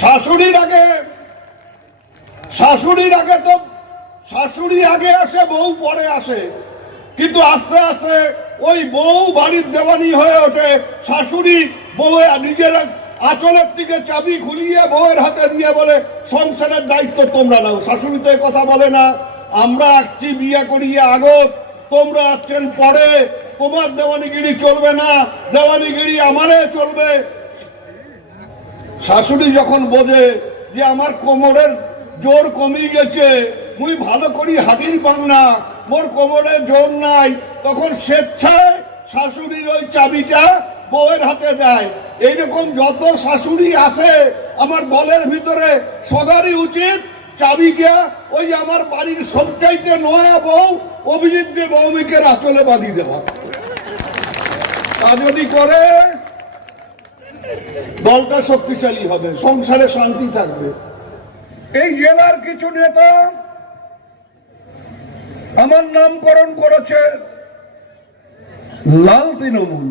শাশুড়ির আগে শাশুড়ির আগে তো, শাশুড়ি আগে আসে, বউ পরে আসে। কিন্তু আস্তে আস্তে ওই বউ বাড়ির দেওয়ানি হয়ে ওঠে। শাশুড়ি বউ নিজের আঁচলের থেকে চাবি খুলিয়ে বউয়ের হাতে দিয়ে বলে, সংসারের দায়িত্ব তোমরা নাও। শাশুড়ি তো কথা বলে না। আমরা আসছি বিয়ে করিয়ে আগত। তোমরা আসছেন পরে। তোমার দেওয়ানিগিরি চলবে না। দেওয়ানিগিরি আমারে চলবে। শাশুড়ি যখন বোঝে যে আমার কোমরের জোর কমে গেছে, মুই ভালো করি হাঁটির পাং না, মোর কোমরে জোর নাই, তখন স্বেচ্ছায় শাশুড়ির ওই চাবিটা বউয়ের হাতে দেয়। এইরকম যত শাশুড়ি আছে, আমার দলের ভিতরে সদারই উচিত চাবিটা ওই আমার বাড়ির সবচাইতে নয়া বউ অভিজিৎ যে ভৌমিকের আচলে বাঁধি দেওয়া। তা যদি করে দলটা শক্তিশালী হবে, সংসারে শান্তি থাকবে। এই জেলার কিছু নেতা আমার নামকরণ করেছে লাল তৃণমূল।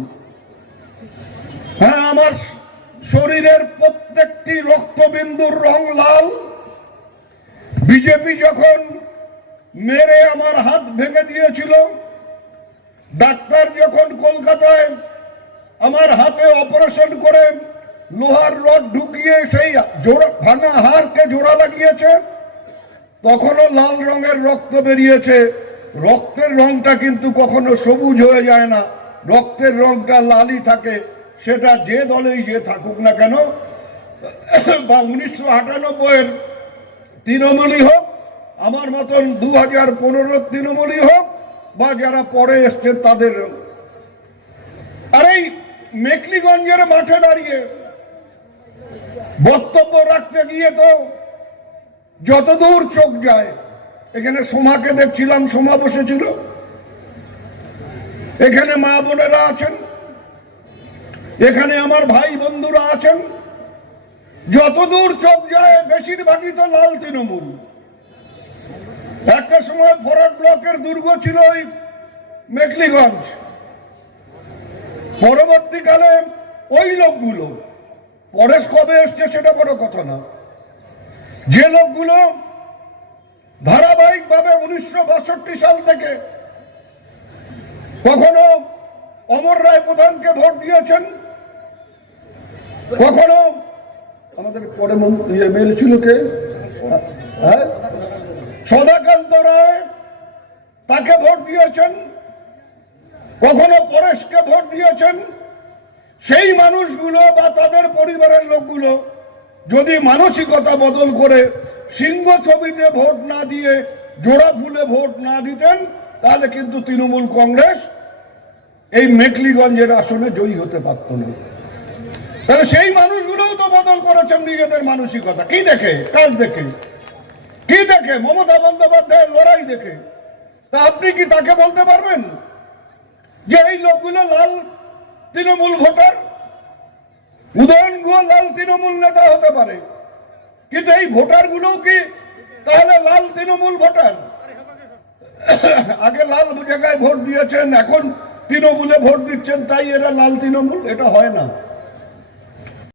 হ্যাঁ আমার শরীরের প্রত্যেকটি রক্তবিন্দুর রং লাল। বিজেপি যখন মেরে আমার হাত ভেঙে দিয়েছিল, ডাক্তার যখন কলকাতায় আমার হাতে অপারেশন করে লোহার রড ঢুকিয়ে সেই জোড়া ভাঙা হাড়কে জোড়া লাগিয়েছে। তখনও লাল রঙের রক্ত বেরিয়েছে। রক্তের রংটা কিন্তু কখনো সবুজ হয়ে যায় না। রক্তের রংটা লালই থাকে। সেটা যে দলেই যে থাকুক না কেন, বা উনিশশো আটানব্বইয়ের তৃণমূলই হোক, আমার মতন দু হাজার পনেরোর তৃণমূলই হোক, বা যারা পরে এসছে তাদের। আর এই মেকলিগঞ্জের মাঠে দাঁড়িয়ে বক্তব্য রাখতে গিয়ে তো যতদূর চোখ যায়, এখানে সোমাকে দেখছিলাম, সোমা বসেছিল। এখানে মা বোনেরা আছেন, এখানে আমার ভাই বন্ধুরা আছেন। যতদূর চোখ যায়, বেশিরভাগই তো লাল তৃণমূল। একটা সময় ফরাক ব্লকের দুর্গ ছিল ওই মেকলিগঞ্জ। পরবর্তীকালে ওই লোকগুলো, পরেশ কবে এসছে সেটা বড় কথা না, যে লোকগুলো ধারাবাহিকভাবে উনিশশো বাষট্টি সাল থেকে কখনো অমর রায় প্রধানকে ভোট দিয়েছেন, কখনো আমাদের পরে মেল ছিল কে হ্যাঁ? সদাকান্ত রায় তাকে ভোট দিয়েছেন, কখনো পরেশকে ভোট দিয়েছেন, সেই মানুষগুলো বা তাদের পরিবারের লোকগুলো যদি মানসিকতা বদল করে সিংহ ছবিতে ভোট না দিয়ে জোড়া ফুলে ভোট না দিতেন, তাহলে কিন্তু তৃণমূল কংগ্রেস এই মেকলিগঞ্জের আসনে জয়ী হতে পারত না। তাহলে সেই মানুষগুলোও তো বদল করেছেন নিজেদের মানসিকতা। কি দেখে? কাজ দেখে। কি দেখে? মমতা বন্দ্যোপাধ্যায়ের লড়াই দেখে। তা আপনি কি তাকে বলতে পারবেন? যে এই লোকগুলো লাল তৃণমূল ভোটার উদয়ন গুহ লাল তৃণমূল নেতা হতে পারে। কিন্তু এই ভোটারগুলো কি তাহলে লাল তৃণমূল ভোটার? আগে লাল জায়গায় ভোট দিয়েছেন, এখন তৃণমূলে ভোট দিচ্ছেন, তাই এরা লাল তৃণমূল, এটা হয় না।